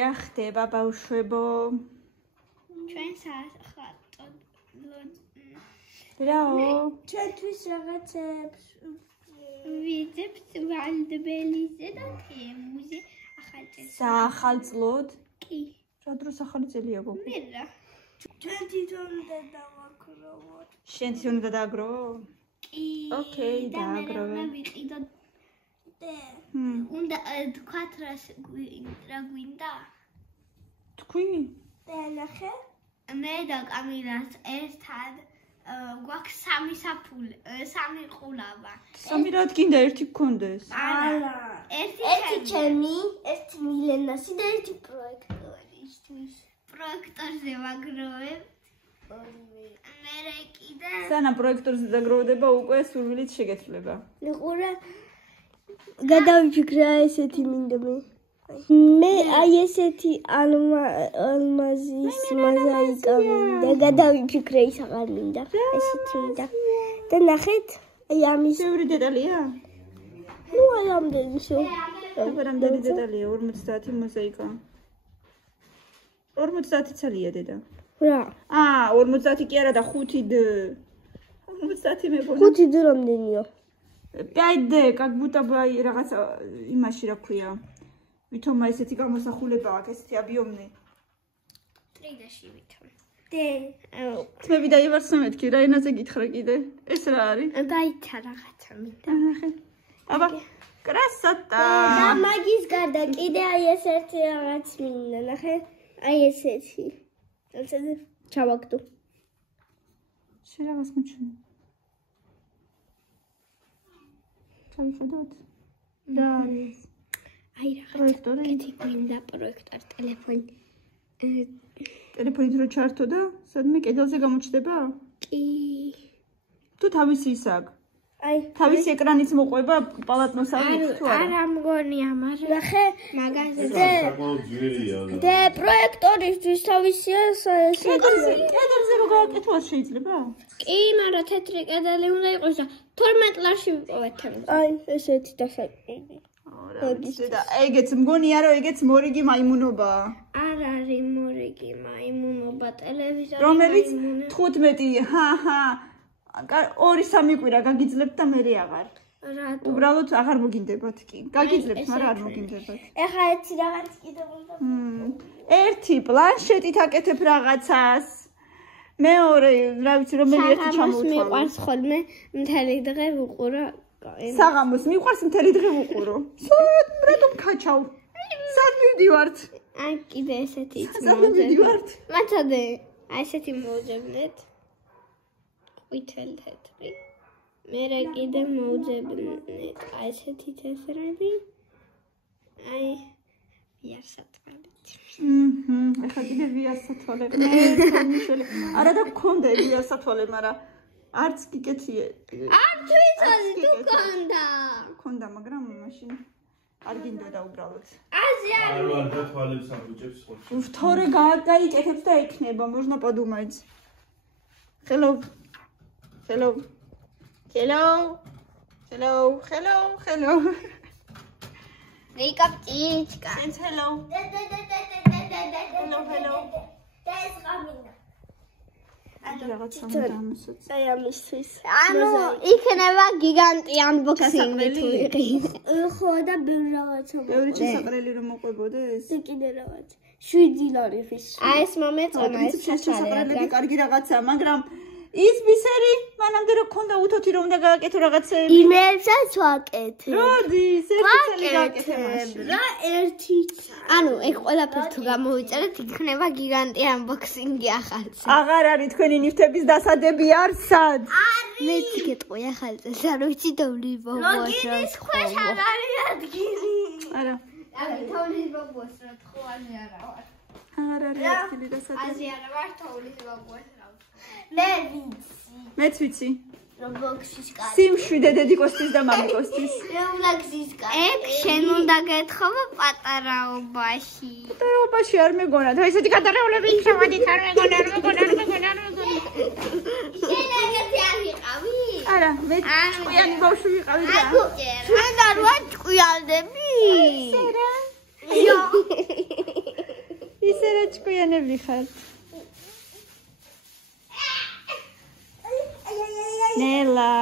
რა ხდება ბავშვებო? ჩვენ სახატო რაო? ჩვენთვის რაღაცებს ვიძებთ ვალდებელიზე და თემუზე ახალწელს. საახალწლოდ? კი. რა დროს ახალი წელია გოგო? მე რა. ჩვენ თვითონ უნდა დავაგროვოთ. შენ თვითონ უნდა დააგროვო? კი. ოკეი, დააგროვე. და ვიყიდოთ. უნდა თქვათ რა გვინდა? თქვი? და ნახე. მე და კამილას ერთად გვაქვს სამი ყულავა. სამი რა გინდა ერთი გქონდეს? არა. ერთი ჩემი, ერთი მილენასი და ერთი პროექტორისთვის. პროექტორზე ვაგროვებ. მე კიდე სანამ პროექტორზე დაგროვდება უკვე სურვილით შეგეცვლება. ნახურა გადავიფიქრე ესეთი მინდა მე აი ესეთი ალმაზის მოზაიკა მინდა გადავიფიქრე ის აღარ მინდა ესეთი მინდა და ნახეთ აი ამის ბევრი დეტალია? ნუ აი ამდენი შო რამდენი დეტალია 50 მოზაიკა 50 ცალია დედა რა 50 კი არა და 5D 50 მეგონა 5D რამდენია 5D как будто бы რაღაცა იმაში რა ქვია ვითომ ესეთი გამოსახულება აქვს ესეთი აბიომნი 3D-ში ვითომ თმები დაივარსო მეთქი რა ენაზე გითხრა კიდე ეს რა არის გაიცა რაღაცა მინდა ნახე აბა კრასოტა და მაგის გარდა კიდე აი ეს ერთი რაღაც მინდა ნახე აი ესეთი ესეთი ჩავაგდო შენ რაღაც მოჩვენე ჩავიხედოთ და არის აი რაღაცა კეთი მინდა პროექტორ ტელეფონით რო ჩართო და სადმე კედელზე გამოჩნდება? კი. თუ თავისი ის აქვს? აი, თავისი ეკრანიც მოყვება პალატნოს არის თუ არა? არა მგონია, მაგრამ ნახე მაგაზეზე. და პროექტორისთვის თავისია კედელზე რო გააკეთოთ შეიძლება? კი, მაგრამ თეთრი კედელი უნდა იყოს და 12 ლარში ვიპოვეთ. აი, ესეთი დასაკვირველი. და ეგეც მგონია რომ ეგეც მორიგი მაიმუნობაა. არ არის მორიგი მაიმუნობა ტელევიზორი რომელიც 15 2-3 კვირა გაგიძლებთ და მე აღარ. რატო? უბრალოდ აღარ მოგინდებათ კი. გაგიძლებთ, მაგრამ არ მოგინდებათ. ეხლა ერთი რაღაც კიდე უნდა. ერთი პლანშეტით აკეთებ რაღაცას. მეორე, რა ვიცი, რომელი ერთი ჩამოვთვალე. მიყვარს ხოლმე მთელი დღე ვუყურო. საღამოს მიყვარს მთელი დღე ვუყურო. სად რატომ ქაჩავ? სად მივდივართ? აი კიდე ესეთი მოვძებნეთ. მათადე, აი ესეთი მოვძებნეთ. ყვითელი თეთრი. მე რა კიდე მოვძებნეთ. აი ესეთი თეთრები. აი ვიარსათვალეთ. ეხლა კიდე ვიარსათვალე. არა და გქონდა ვიარსათვალე, მაგრამ არც გიკეთიე. არც ვიცოდი თუ გქონდა. გქონდა, მაგრამ მაშინ არ გინდოდა უბრალოდ. აზი არ ვარ და თვალებს აღუჭებს ხოლმე. ვთორე გაიკეთებს და იქნება, можно подумать. Hello. Hello. Hello. Hello. Hello. Hello. ვიკაპ ჭიჭკა. Hello. Hello, hello. და ეს გამინდა. რაღაცა დამსოც. აი ამისთვის. ანუ იქნება გიგანტი unboxing-ი თუ იყიდე. ხო და ბევრი რაღაცა. ბევრი ჩასაყრელი რომ მოყვებოდეს? კიდე რაღაც. 7 ლარი ხის. აი ეს მომეწონა ეს ჩასაყრელები კარგი რაღაცაა, მაგრამ ის ბისერი მანამდე რო გქონდა უთოთი რომ უნდა გააკეთო რაღაცები. იმესაც ვაკეთებ. როდის? ერთი წელი გააკეთე მაშინ. რა ერთი. ანუ ეგ ყველაფერს თუ გამოვიწერეთ, იქნება გიგანტი unboxing-ი ახალწელს. აღარ არის თქვენი ნივთების დასადები არსად. მეც გეტყვი ახალწელს, არ ვიცი თოვლის ბობოს. ლოგინის ქვეშ არ არის ადგილი. არა. აი თოვლის ბობოს რა თქო არა ვარ. აღარ არის ადგილი დასადები. აზი არა ვარ თოვლის ბობოს რა. მე ვიცი. მეც ვიცი. რობოქსის კარი. სიმშვიდე დედიკოსთვის და მამიკოსთვის. რობოქსის კარი. ეგ შენ უნდა გეთხოვო პატარაობაში. პატარაობაში არ მეგონა. და ესეთი გადარეულები შევადით არ მეგონა. შენ ეგეთი არ ვიყავი? არა, მე ჭკვიანი ბავშვი ვიყავი და. შენ არ ვარ ჭკვიალდები? სერა. რა ჭკვიანები ხართ. ნელა.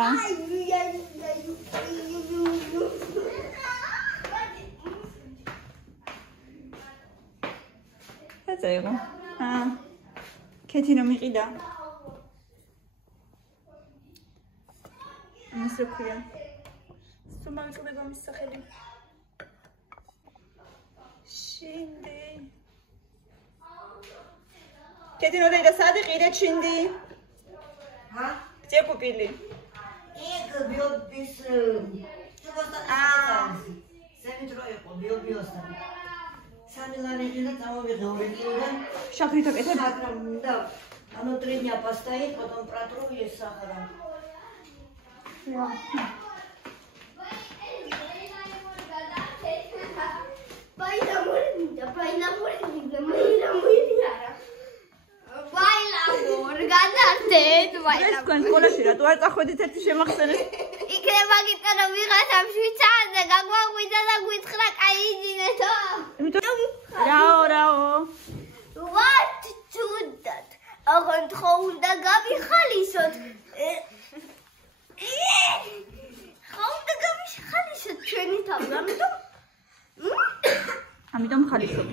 ეცა იყო. ქეთი რომ იყიდა. ის რა ქვია? სტუმარკლება მის სახელი. შინდი. ქეთი რომ და სადი ყირე შინდი. Где купили? Биобис. Биобиостан. Самилане идет, там Шакрита кетებ? Да. Оно 3 дня постоит, потом протру и с сахаром. ეს თქვენ სკოლაში რატო არ წახვედით ერთი შემახსენეთ? იქნება გიტა რომ ვიღაცა შვიცარზე გაგვაღვიძა და გვითხრა კაი იძინეთო. რაო. What to that? აღარ თქო უნდა გავიხალისოთ. ხაუნდა გამიხალისოთ ჩვენი თავი, ამიტომ ხალისობთ.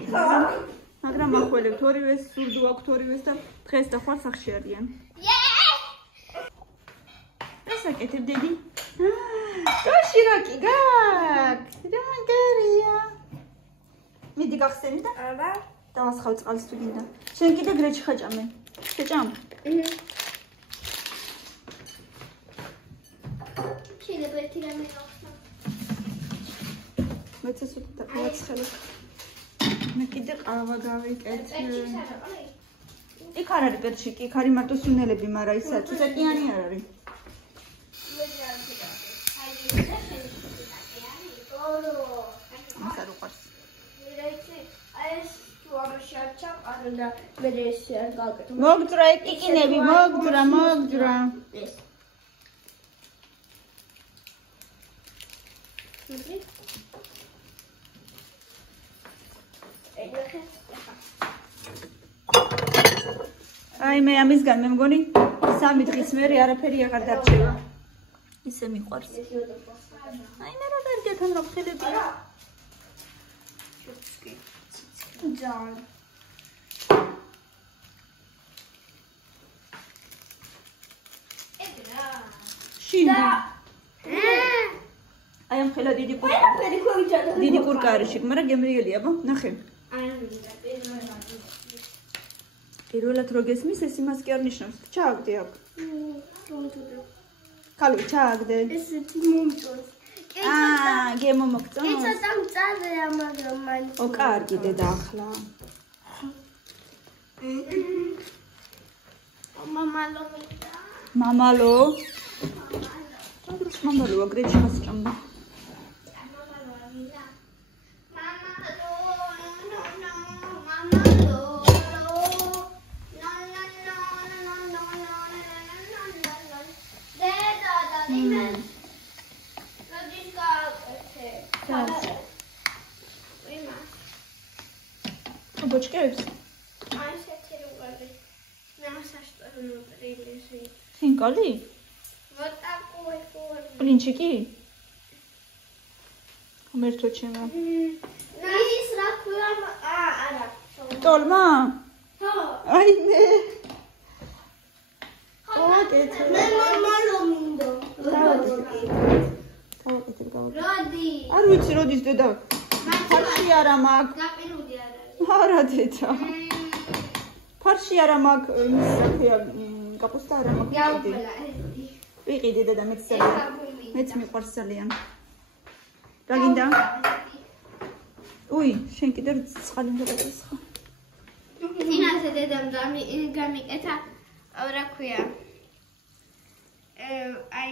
მაგრამ ახველებთ ორივეს, სურდო აქვთ ორივეს და დღეს და ხვალ სახში არიან. ესაკეთებ დედი? კოშირაკი გაქვს. რა მაგარია. მიდი გახსენე და აბა დავასხავ წყალს თუ გინდა. შენ კიდე გრეჩი ხაჭამე. შეჭამ? კიდე ერთი რამე გავხსნა. მეცეს უთი და გავაცხელებ. მე კიდე ყავა გავიკეთე. იქ არ არის პერჩიკი, იქ არის მარტო სუნელები, მაგრამ ისა წიწაკიანი არ არის. მას არ უყვარს. მოგძრა ეკიკინები, მოგძრა. აი მე ამისგან მე მგონი 3 დღის მერე არაფერი აღარ დარჩება. ისე მიყვარს. აი მე რა კარგია თან რა ხედებია. ჯან. შინდი. აი ამ ხელა დიდი კურკა არის იქ, მაგრამ გემრიელია, ბო, ნახე. პირველად რო გესმის ეს იმას კი არ ნიშნავს. ჩააგდე აქ. ხალე ჩააგდე. ესეთი მომწონს. გემო მოგწონს? იცოდა მწარეა, მაგრამ მაინც. ო, კარგი დედა ახლა. მამალო. აგრეს მამალოა გრეჩი ხასჭამდა. Bochkebs. Hinkali? Blinchiki? Merto chema. Tolma? Ay ne. არ ვიცი როდის დედა. ფარში არა მაქვს. არა დედა. ფარში არა მაქვს, ის რა კაპუსტა არა მაქვს. ვიყიდე დედა მეც ძალიან. მეც მიყვარს ძალიან. რა გინდა? უი, შენ კიდე წყალი უნდა გაწესხო. ინასე დედამ გამიკეთა რა ქვია? აი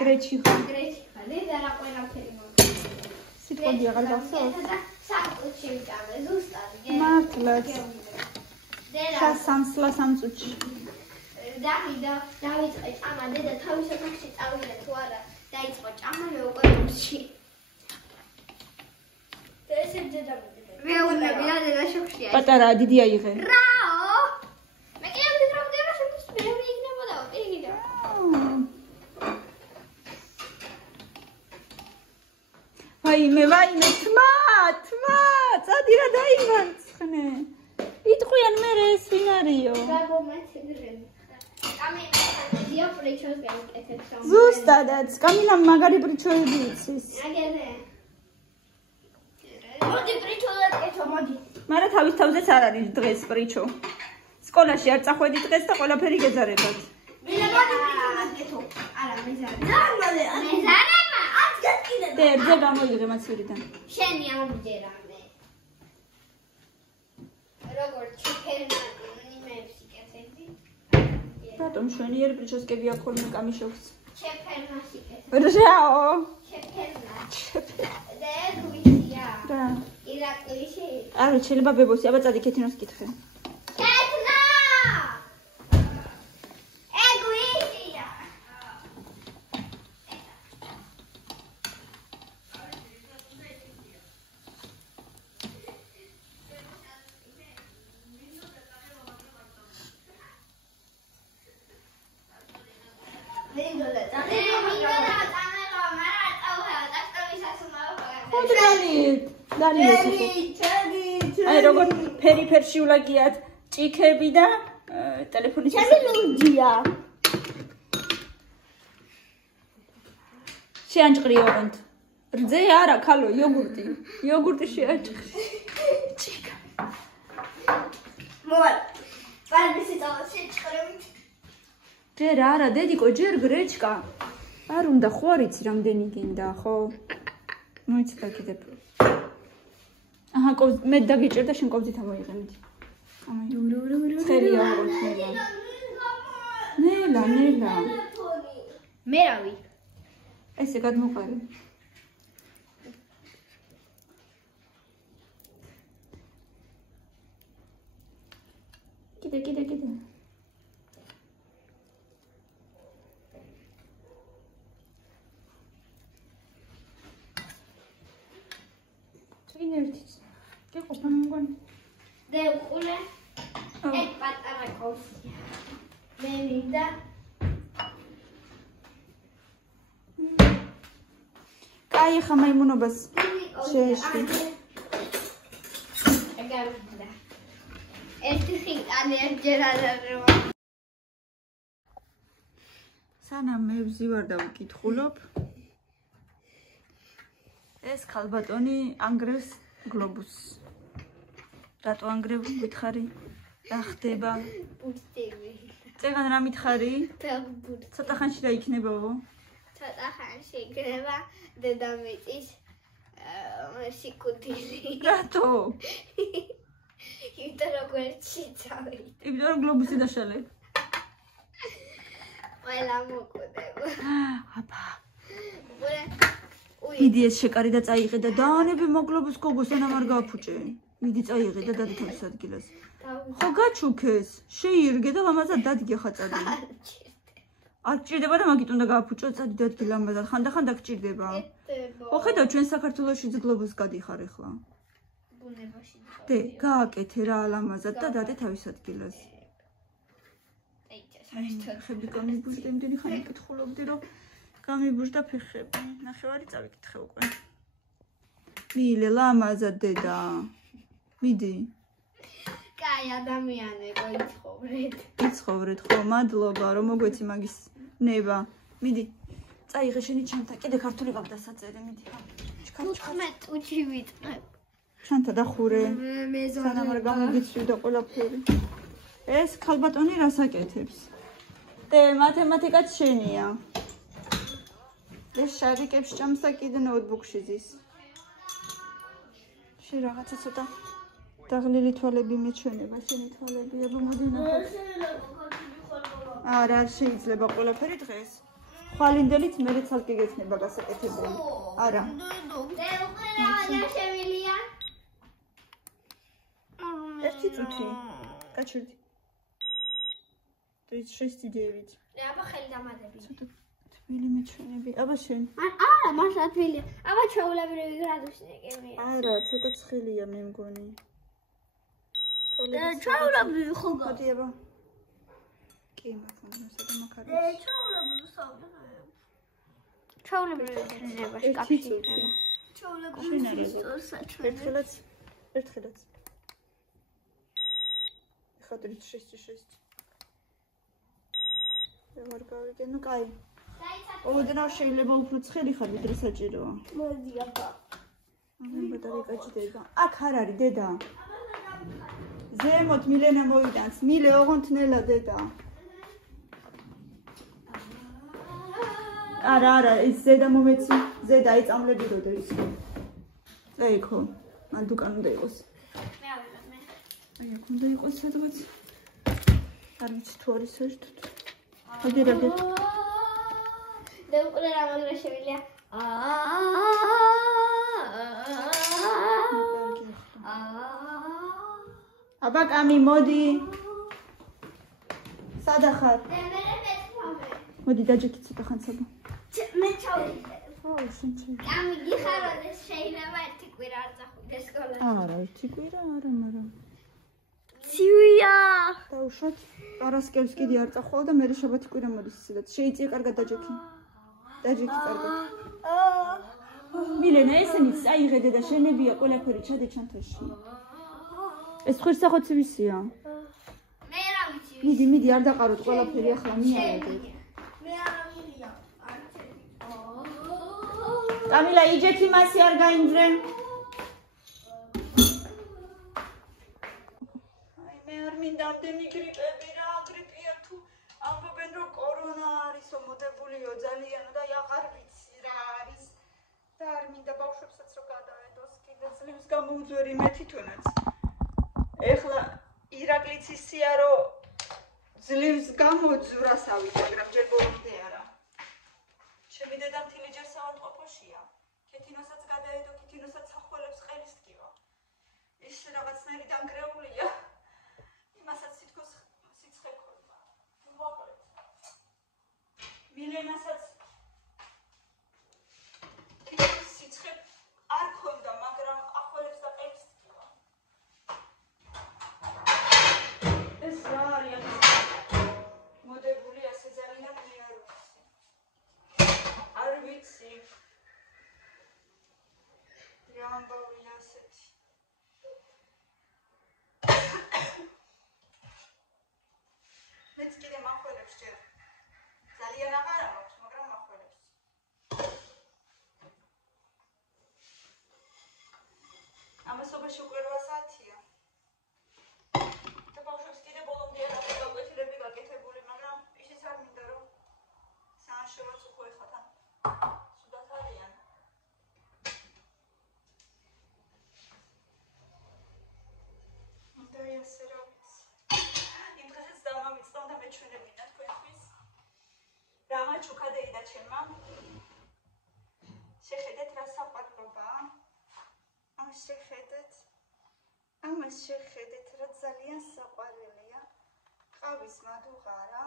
გრეჩი ხო? დედა რა ყველაფერი სიტყვები აღარ გახსოვს? საერთოდ შევიკავე ზუსტად. მართლაც. დედა სამსლა სამწუთში. დავიწყე ჭამა, დედა თავის ოთახში წავიდა თუ არა, დაიწყო ჭამა მე უკვე რომში. და ესე დედა მეუბნები და დედა შოქშია. პატარაა, დიდი აიღე. რაო? მე კი ამ დრომდე შემოს მეუბნები იქნებოდა, პირიქით. ვაიმე, თმა, წადი რა დაიმარცხნე. იტყვიან მე ეს ვინ არისო? გაგომეთგრენ. კამილა პრიჩოს გავუკეთებ სამ. ზუსტადაც, კამილამ მაგარი პრიჩოები იცის. აგერე. მოდი პრიჩოლა ეკეთო, მოდი. მაგრამ თავის თავზეც არ არის დღეს პრიჩო. სკოლაში არ წახვედი დღეს და ყველაფერი გეზარებათ. მოდი პრიჩოლა ეკეთო. არა, მეზარე. მეზარემა, ათ გაკიდე. დერზე გამოიღე მაცურიდან. შენი ამბჯერამე. როგორ ჩიფერნა იმებს იკეთებდი? რატომ შვენიერი პრიჩოსკები აქვს ხოლმე კამიშოვს? ჩიფერნას იკეთებ. რაო? ჩიფერნა. და გვიწია. რა? ირაკლისი. არა, შეიძლება ბებოსი, აბა წადი ქეთინოს კითხე. ქეთნა! ეგვიწია. აი როგორ ფერი-ფერში ულაგიათ ჭიქები და ტელეფონის ლურჯია. შეანჭყრი ოღონდ. რძე არა, ქალო, იოგურტი შეანჭყრი. ჭიქა. მოვა. პარბისი წავშეჭყრებით. ჯერ არა, დედიკო, ჯერ გრეჩკა. არ უნდა ხო არიცი რამდენი გინდა, ხო? მოიცდა კიდე. აჰა, მე დაგიჭერ და შენ კოვზით ამოიღე მიდი. ცხელია როგორც ნელა. მე რავი. ესე გადმოყარე. კიდე. ინერტიც. გეყოფა მგონი. და უყურე. ეგ პატარა კოვსია. მე მინდა. კაი ხა მაიმუნობას შეეშვი. ეგარდა. ერთი ხიტანი ერთჯერ არ არის. სანამ მე ვზივარ და ვკითხულობ. ეს ქალბატონი ანგრევს გლობუსს. რატო ანგრევ გითხარი? რა ხდება? ბურთები. წეგან რა მითხარი? ფეხბურთი. ცოტა ხანში რა იქნებაო? ცოტა ხანში იქნება დედამიწის სიკვდილი. რატო? იმიტომ როგორ ჩიცავით. იმიტომ რომ გლობუსი დაშალებ. ყველა მოკვდება. აბა. უე მიდი ეს შეკარი და წაიღე და დაანებე მოგლობუს გოგოს ანამ არ გააფუჭე. მიდი წაიღე და დადი თავის ადგილას. ხო გაჩუქეს. შეირგე და ამაზე დადგე ხაწადი. არ გჭირდება და მაგით უნდა გააფუჭო წადი დადგე ამაზე. ხანდახან დაგჭირდება. ხო ხედავ ჩვენ საქართველოში გლობუსს გადიხარ ახლა. ბუნებაში. დე გააკეთე რა ალამაზად და დადე თავის ადგილას. ხები გამიბურდა იმდენი ხანი კითხულობდი რომ გამიბურდა ფეხები. ნახევარი წავიკითხე უკვე. მილე ლამაზად დედა. მიდი. კაი ადამიანებო იცხოვრეთ. იცხოვრეთ ხო, მადლობა რომ მოგვეცი მაგის ნება. მიდი. წაიღე შენი ჩანთა. კიდე ქართული გაქვს დასაწერი, მიდი. 15 წუთი ვიწყებ. ჩანთა დახურე. მე სანამ არ გამოგიცვიდა ყველაფერი. ეს ქალბატონი რას აკეთებს? მათემატიკაც შენია. ეს შარიკებს ჭამსა კიდე ნოუთბუქში ზის. შენ რაღაცა ცოტა დაღლილი თვალები მეჩვენება, შენი თვალები, აბა მოდი ნახოთ. არა, არ შეიძლება ყველაფერი დღეს. ხვალინდელით მერე ცალკე გეცნება გასაკეთებელი. არა. და უკვე რა შემილია? ერთი წუთი. გაჩერდი. 36-9. აბა ხელი დამატები. თბილი მეჩვენები. აბა შენ. არა, მართლა თბილია. აბა ჩაულებრივი გრადუსნიკებია. არა, ცოტა ცხელია მე მგონი. ჩაულებრივი ხო გა. მოდი აბა. კი, მაგრამ სადამ აქ არის. ჩაულებრივი საუბრობ. ჩაულებრივი ძება შკაფში იქნება. ჩაულებრივი ერთხელაც. ეხლა 36. ვარ გავიგე, ну კაი. ოდნავ შეიძლება უფრო ცხელი ხარ, ვიდრე საჭიროა. მოდი აბა. ბატარიკა ჭდება. აქ არ არის დედა. ზემოთ მილენა მოიდანს. მილე ოღონდ ნელა დედა. არა, ის ზედა მომეცი. ზედა იწამლები როდა ის. წაიქო. მან დუკან უნდა იყოს. მე ავიღებ მე. აი, აქ უნდა იყოს სადღაც. არ ვიცი თუ არის საერთოდ. აგერაგე. და უკვე რა მაგრამ შევილია. აბა კამი მოდი. სადა ხარ? მოდი დაჯექი ცოტა ხანს აბა. მე ჩავიდე. ხო, შენ ჩავიდე. კამი გიხაროთ შეიძლება ერთი კვირა არ წახვიდე სკოლაში. არა, ერთი კვირა არა, მაგრამ ცივია. დაუშვათ. პარასკევს კიდე არ წახვალ და მე შაბათი კვირა მოდის ისედაც. შეიწია კარგად დაჯექი. დაჯექი კარგად. მილენა ესენიც აიღე და შენებია ყველაფერი ჩადე ჩანთაში. ეს ხვირსახოცი ვისია? მე რა ვიცი. მიდი არ დაყაროთ ყველაფერი ახლა მიარაგეთ. მე არა მილია. კამილა იჯეთი მასი არ გაინძრე. აი მე არ მინდა ამდენი გრიპები რა, გრიპია თუ ამბობენ რომ კორონა არისო მოდებულიო ძალიან და აღარ ვიცი რა არის. და არ მინდა ბავშვებსაც რომ გადაედოს კიდე ძლივს გამოუძვერი მე თვითონაც. ეხლა ირაკლიც ისია რომ ძლივს გამოძვრასავი, მაგრამ ჯერ ბოლომდე არა. ჩემი დედა მთელი ჯერ საავადმყოფოშია. ქეთინოსაც გადაედო, ქეთინოსაც ახველებს ყელის ტკივა. ის რაღაცნაირი დანგრეულია. იმასაც თითქოს სიცხე ქონდა. მოკლედ. მილენასაც თითქოს სიცხე არ ქონდა, მაგრამ ახველებს და ყელის ტკივა. ეს რა არის? მოდებული ასე ძალიან მე არ ვიცი. არ ვიცი. რა ამბავია ასეთი. მეც კიდე მახველებს ჯერ. ძალიან აღარა მაქვს, მაგრამ მახველებს. ამასობაში უკვე 8 საათია. და ბავშვებს კიდე ბოლომდე არ აქვს გაკვეთილები გაკეთებული, მაგრამ ისიც არ მინდა რომ საანშევროც უკვე ეხლა თან სუდათ არიან. და ესე რა ვიცი. იმ დღესაც დამამიწყდა მეჩვენებინა თქვენთვის. რამა ჩუქადეიდა ჩემმა. შეხედეთ რა საყვარლობაა. ამას შეხედეთ რა ძალიან საყვარელია. ყავის მადუღარა.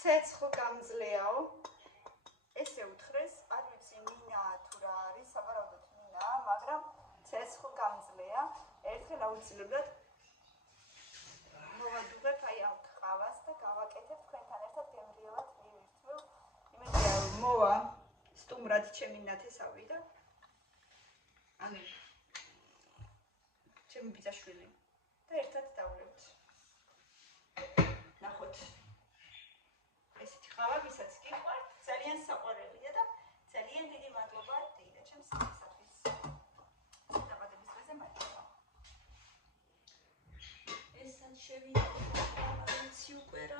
ცეცხლ გამძლეაო. ესე უთხრეს, არ ვიცი მინა თუ რა არის, სავარაუდოდ მინა, მაგრამ ცეცხლ გამძლეა. ერთხელ აუცილებლად მოვადუღებ აი ამ ყავას და გავაკეთებ თქვენთან ერთად გემრიელად მივირთმევ. იმედია მოვა სტუმრად ჩემი ნათესავი და ანუ ჩემი ბიძაშვილი და ერთად დავლებთ. ნახოთ. ესეთი ყავა, ვისაც გიყვართ, ძალიან საყვარელია და ძალიან დიდი მადლობა დეიდა ჩემს სახლისათვის. დაბადების დღეზე მადლობა. ესაც შევიდა, ვიცი უკვე რა.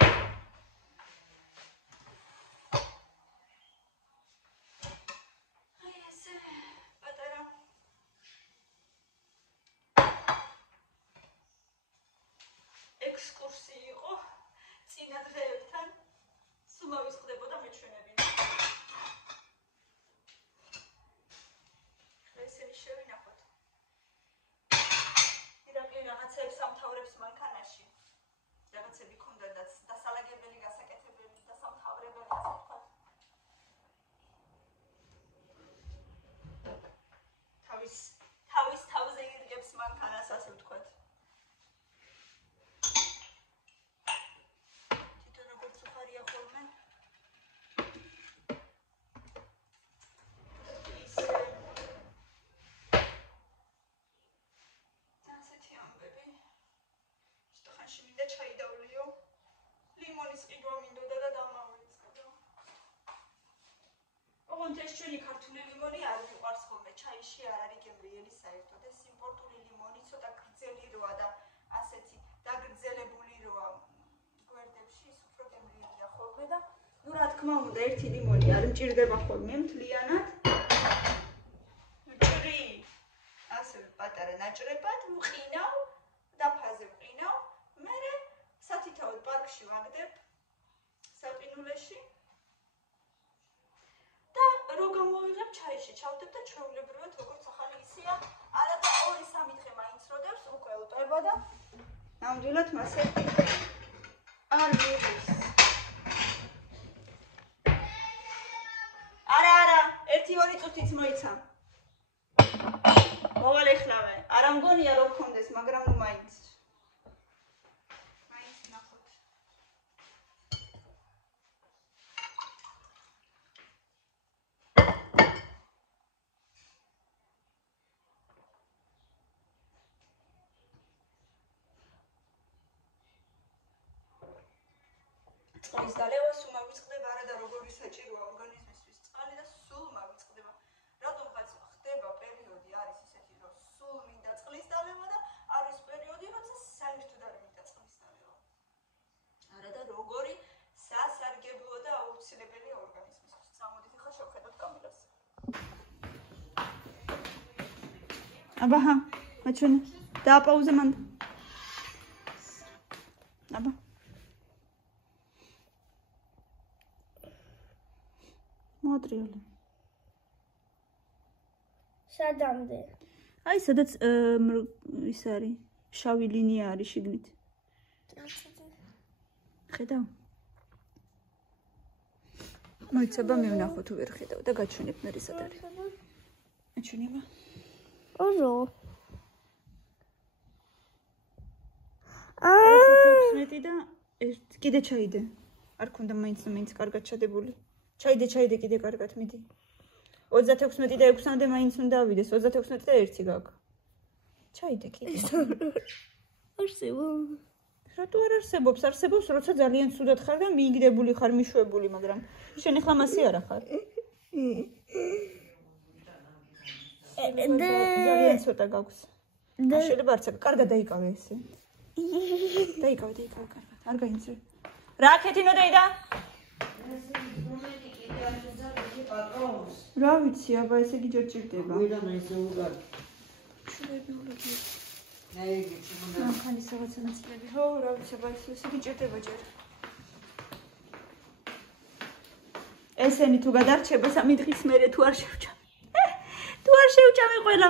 აი ესე პატარა ექსკურსი იყო წინა დღეებთან. სუმავის ხდებოდა მეჩვენებინა. ესენი შევინახოთ. ირაკლი რაღაცებს ამთავრებს მანქანაში. რაღაცები ქონდა რა თქმა უნდა, ერთი ლიმონი არ მჭირდება ხოლმე მთლიანად. ჭრი. ასე პატარა ნაჭრებად ვყინავ, დაფაზე ვყინავ. მერე სათითაოდ პარკში ვაგდებ საყინულეში. და რო გამოვიღებ ჩაიში, ჩავდებ და ჩვეულებრივად როგორც ახალი ისეა, არა და 2-3 დღე მაინც როდევს უკვე უტყება და ნამდვილად მასე არ მიღებს. არა, 1-2 წუთიც მოიცა. მოვალეხლავე. არა მგონია რომ გქონდეს, მაგრამ ნუ მაინც ნახოთ. წყლის დალევა სულ მავიწყდება, არა და როგორი საჭიროა ორგანიზმისთვის წყალი და სულ მავიწყდება. რატომღაც ხდება პერიოდი არის ისეთი, რომ სულ მინდა წყლის დალევა და არის პერიოდი, როცა საერთოდ არ მინდა წყლის დალევა. არა და როგორი სასარგებლო და აუცილებელია ორგანიზმისთვის. წამოდით ახლა შევხედოთ კამილას. აბა, მაჩვენე. დააპაუზე მან. აბა. მოატრიალე. სადამდე? აი, სადაც ის არის, შავი ლინია არის შიგნით. ხედავ? მოიცება მივნახო თუ ვერ ხედავ და გაჩვენებ მე სად არის. აჩვენება? ორო. მეტი და კიდე ჩაიდე. არ ქონდა მაინც კარგად ჩადებული. ჩაიდე კიდე კარგად მიდი. 36 და 6-მდე მაინც უნდა ავიდეს. 36 და 1 გაქვს. ჩაიდე კიდე. არსებობს. რატო არ არსებობს? არსებობს, როცა ძალიან ცუდად ხარ და მიიგდებული ხარ, მიშვებული, მაგრამ შენ ახლა მასე არა ხარ. ძალიან ცოტა გაქვს. შეიძლება არც კარგად დაიკავე ესე. დაიკავე კარგად. არ გაინცრე. რა ქეთინო დაიდა? რა ვიცი, აბა ესე იგი ჯერ ჭირდება. ვიდან ესე უგარ. ჩვეულებრივად. აიგი ჩუმდა. ხანი რაღაცა ნაწილები. ხო, რა ვიცი, აბა ესე იგი ჭირდება ჯერ. ესენი თუ გადარჩება 3 დღის მერე თუ არ შევჭამი. თუ არ შევჭამი ყველა.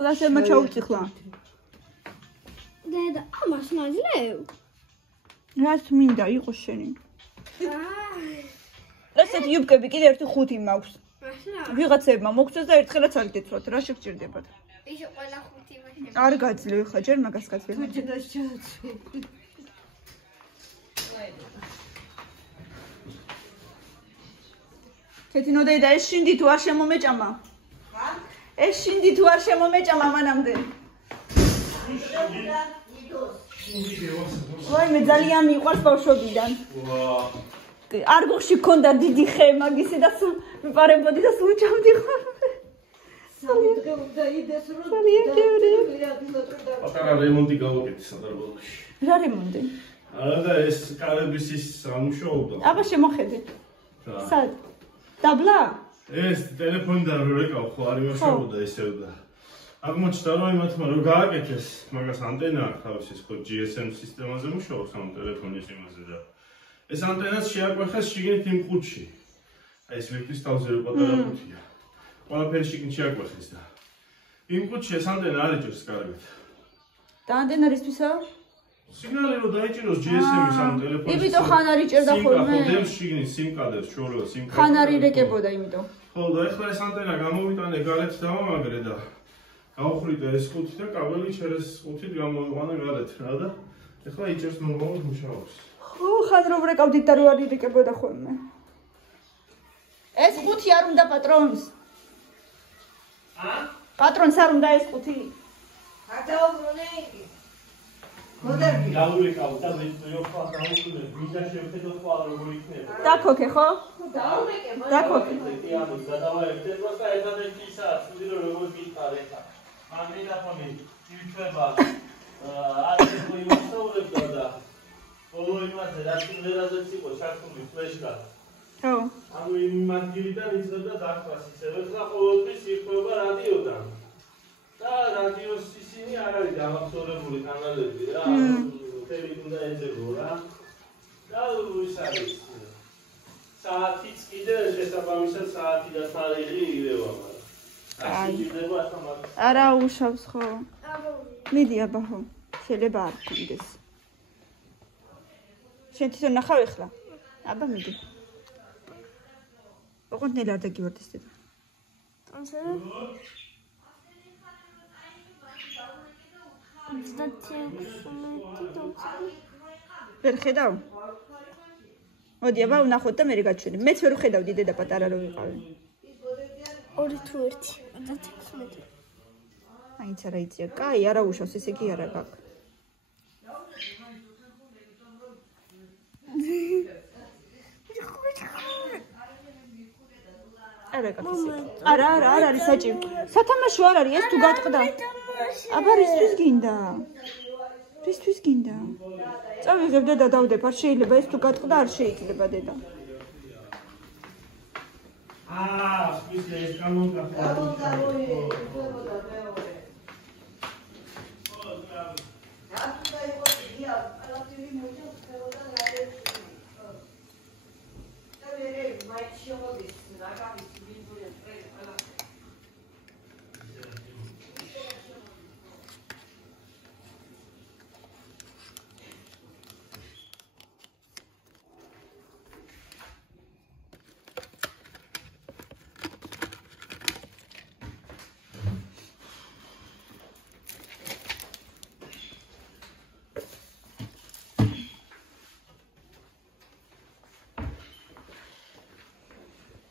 კლასებმა ჩაუწიხლა. დედა, ამას მაძლევ? რას მინდა იყოს შენი? ესეთი იუბკები კიდე 1-5 მაქვს. ვიღაცებმა მოგწეს და ერთხელაც არ გეცვლათ, რა შეგჭირდებათ? ისე ყველა 5 მაქვს. არ გაძლევ ხა ჯერ მაგას გაძლევ. ჯერას ჩააცვი. ქეთინო და ეს შინდი თუ არ შემომეჭამა? ეს შინდი თუ არ შემომეჭამა მანამდე? ვაიმე ძალიან მიყვარს ბავშვობიდან. არგოში გქონდა დიდი ხე მაგისი და სულ ვიპარებოდი და სულ ჩავდი ხოლმე. სამი უნდა იდეს რომ პატარა რემონტი გავაკეთე სადარბაზოში. რა რემონტი? არა და ეს კარების ის სამუშაობდა. აბა შემოხედე. სად? დაბლა? ეს ტელეფონი და რო რეკავ ხო არ იმუშაობდა ისევ და აღმოჩნდა რომ იმათმა რო გააკეთეს მაგას ანტენა აქვს თავისი ხო GSM სისტემაზე მუშაობს ამ ტელეფონის იმაზე და ეს ანტენას შეაკვეხეს შიგნით იმ ყუთში. აი ეს ვიფლის თავზე რო პატარა ყუთია. ყველაფერი შიგნით შეაკვეხეს და იმ ყუთში ეს ანტენა არ იჭერს კარგად. და ანტენა რისთვისაა? სიგნალი რო დაიჭიროს GSM-ის ამ ტელეფონის. იმიტომ ხან არ იჭერდა ხოლმე. ხო, შიგნით სიმკადებს შორეულ სიმკადებს. ხან არ ირეკებოდა იმიტომ. ხო, და ეხლა ეს ანტენა გამოვიტანე გარეთ დავამაგრე და გავხრიტე ეს ყუთი და კაბელი ჩერეს ყუთით გამოიყვანა გარეთ რა და ეხლა იჭერს ნორმალურად მუშაობს. ხო, ხან რომ რეკავდით და რო არ ირეკებოდა ხოლმე. ეს ყუთი არ უნდა პატრონს? პატრონს არ უნდა ეს ყუთი? ატაობრუნე იგი. მოდერნი. დაურეკავ და მეცნიერ ხვალ დაუკვირდე, ვიზა შევხედოთ ხვალ როგორ იქნება. დაქოქე ხო? დაქოქე. ანუ გადავაერთეთ და ერთადერთი ისაა, ცუდი რომ როგორ გითხარ ეხლა. მაგნიტოფონი ირჩება ასე მოიმსაულებდა და ბოლო იმაზე რაც იმერაზეც იყო ჩართული ფლეშკა. ხო. ანუ იმ ადგილიდან იწყებდა დახვას ისევე და ყოველთვის ირკვევა რადიოდან. და რადიოს ისინი არ არის გამახსოვრებული კანალები რა, თელი უნდა ეძებო რა. და ის არის საათიც კიდე შესაბამისად საათი და თარიღი ირევა მაგრამ. არა უშავს ხო? მიდი აბა ხო. შეიძლება არ გინდეს. შენ თვითონ ნახავ ეხლა? აბა მიდი. ოღონდ ნელა არ დაგივარდეს დედა. ვერ ხედავ? მოდი აბა ვნახოთ და მე გაჩვენე. მეც ვერ ვხედავდი დედა პატარა რო ვიყავი. 2 თუ 1 16. აიც არა იცია. კაი, არა უშავს, ესე იგი არა გაქვს. არა გაქვს. არა არის საჭირო. სათამაშო არ არის, ეს თუ გატყდა. აბა რისთვის გინდა? რისთვის გინდა? წავიღებ და დავდებ, არ შეიძლება ეს თუ გატყდა, არ შეიძლება დედა. სპისე ეს გამონკაფა.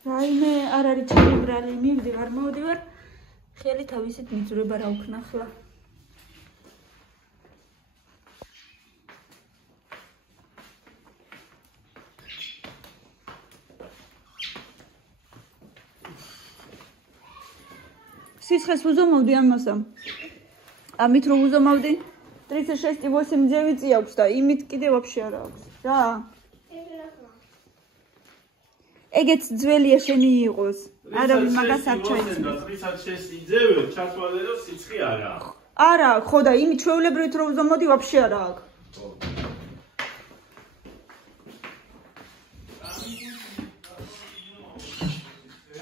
რაიმე არ არის ჩემი ბრალი, მივდივარ, მოვდივარ. ხელი თავისით მიძრება რა უქნახლა. სიცხეს უზომავდი ამასამ. ამით რო უზომავდი 36,8 ძევიწი აქვს და იმით კიდე ვაფშე არ აქვს. რა? ეგეც ძველია შენი იყოს. არავინ მაგას არ ჩაიცნობს. 36 იძევე, ჩათვალე რომ სიცხე არა. არა, ხო და იმით ჩვეულებრივით რო უზომავდი ვაფშე არ აქვს.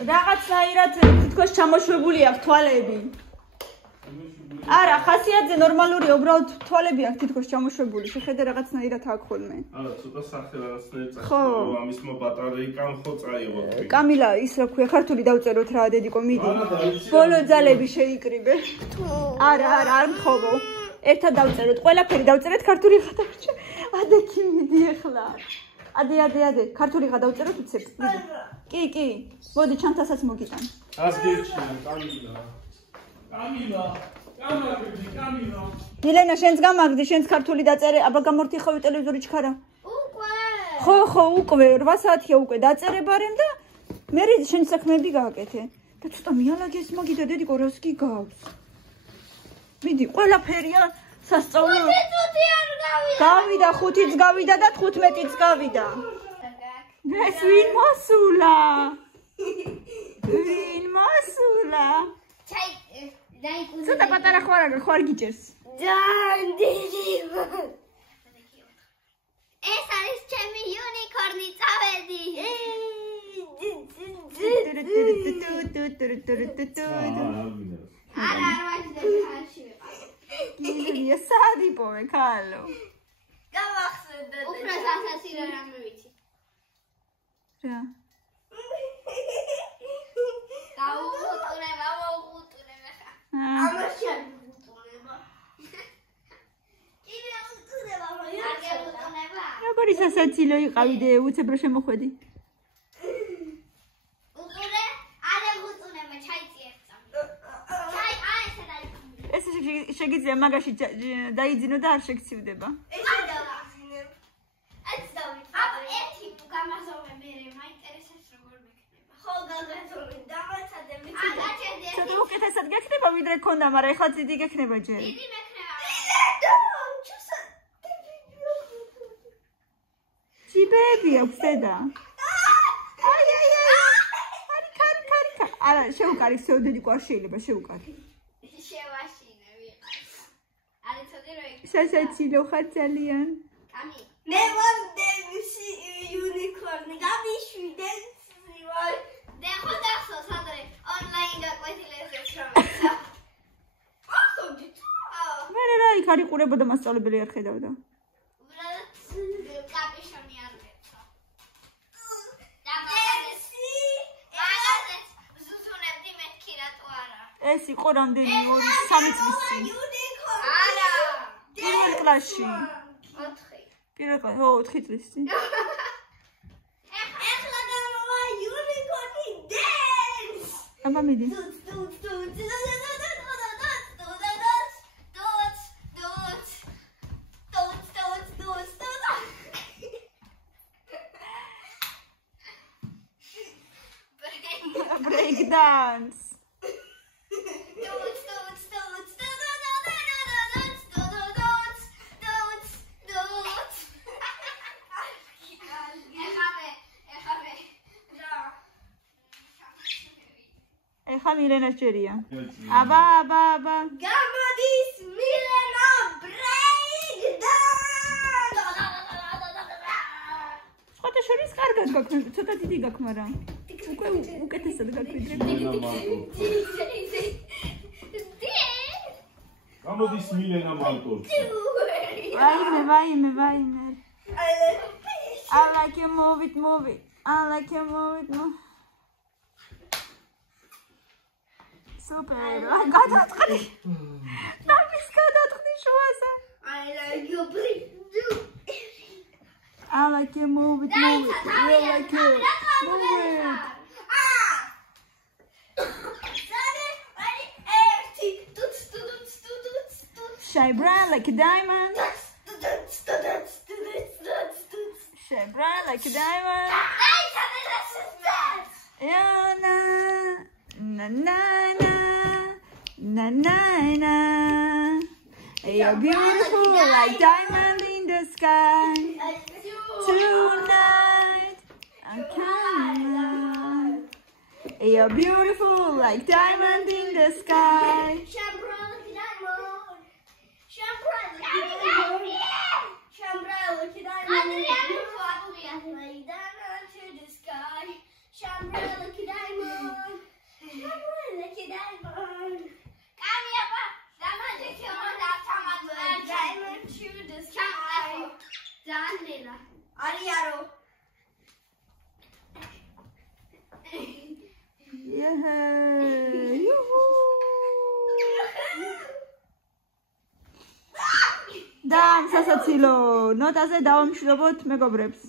რაღაცნაირად თითქოს ჩამოშვებული აქვს თვალები. არა, ხასიათზე ნორმალურია, უბრალოდ თვალები აქვს თითქოს ჩამოშვებული. შეხედე რაღაცნაირად აქვს ხოლმე. არა, ცოტა სახე რაღაცნაირად წახდა. ხო. ამის მობატარეიკამ ხო წაიღო. კამილა, ის რა ქვია, ქართული დავწეროთ რა, დედიკო, მიდი. ბოლო ძალები შეიკრიბე. არა, არ მთხოვო. ერთად დავწეროთ, ყველაფერი დავწერეთ, ქართული გადავჭე. ადექი მიდი ახლა. ადე, ქართული გადავწეროთ უცებ. კი. მოდი, ჩანთასაც მოგიტან. ას გერჩია, კამილა. კამილა. მილენა, შენს გამაგდი, შენს ქართული დაწერე. აბა გამორთი ხავი ტელევიზორი ჩქარა. უკვე. ხო, უკვე 8 საათია უკვე დაწერებარემ და მე შენ საქმეები გააკეთე. და ცოტა მიალაგე ეს მაგიდა დედიკო რას გიგავს. მიდი, ყველაფერია სასწავლო. გავიდა 5-იც გავიდა და 15-იც გავიდა. ეს ვინ მოსულა? ვინ მოსულა? ცოტა პატარა ხوار გიჭერს. ეს არის ჩემი იუნიკორნი, წავედი. არა, ვაჟდები გიჟია სადიპოვე ქალო. გამახსენდა. უფრო სასაცილო რამე ვიცი. რა? დაუღუტურება. ამაში უღუტურება. კიდე უღუტურება, მაგრამ როგორი სასაცილო იყავი დე, უცებ რა შემოხვედი? შეგიძლია მაგაში დაიძინო და არ შეგცივდება. ესე დავიძინებ. ეს დავიძინებ. აბა ერთი გამაზოვე მე მაინტერესებს როგორ მექნება. ხო გამაზოვე დამაცადე მე. გაჭერდი. ცოტა უკეთესად გექნება ვიდრე ქონდა, მაგრამ ეხლა დიდი გექნება ჯერ. დიდი მექნება. ჯიბები აქვს დედა. არა, შეუკარი, სეოდელი ყარ შეიძლება შეუკარი. შევაშინე ვიყავს. არის ცოტა რო იქ. სასაცილო ხარ ძალიან. კამი. მე ვარ დევისი იუნიკორნი. გამიშვიდე. ვარ. და ხო დახსოვს ადრე ონლაინ გაკვეთილებს შევეცა. ახსოვდი. მე რა იქ არ იყურებოდა მასწავლებელი არ ხედავდა. კაპიშონი არ მეცა. ეს იყო რამდენი 2-3 წლის წინ. არა. პირველ კლასში. 4. პირველ კლასში, ხო, 4 წლის წინ. ეხლა გამოვა იუნიკორნი დენს. აბა მიდი. Break dance. ეხა მილენას ჯერია. აბა. გამოდის მილენა break dance. სხვათა შორის კარგად გაქვს, ცოტა დიდი გაქვს, მაგრამ უკვე უკეთესად გაქვს ვიდრე. გამოდის მილენა მალტორში. ვაიმე. I like you move it. I like you move it. Super. გადაწყდი. ნამის გადაწყდი შუაზე. I like you break. I like you move it. I like you move it. Shine bright like a diamond. Shine bright like a diamond. Yeah, na. You're beautiful like diamond in the sky. Tonight, I'm coming. You're beautiful like diamond in the sky. და სასაცილო ნოტაზე დავამშვიდობოთ მეგობრებს.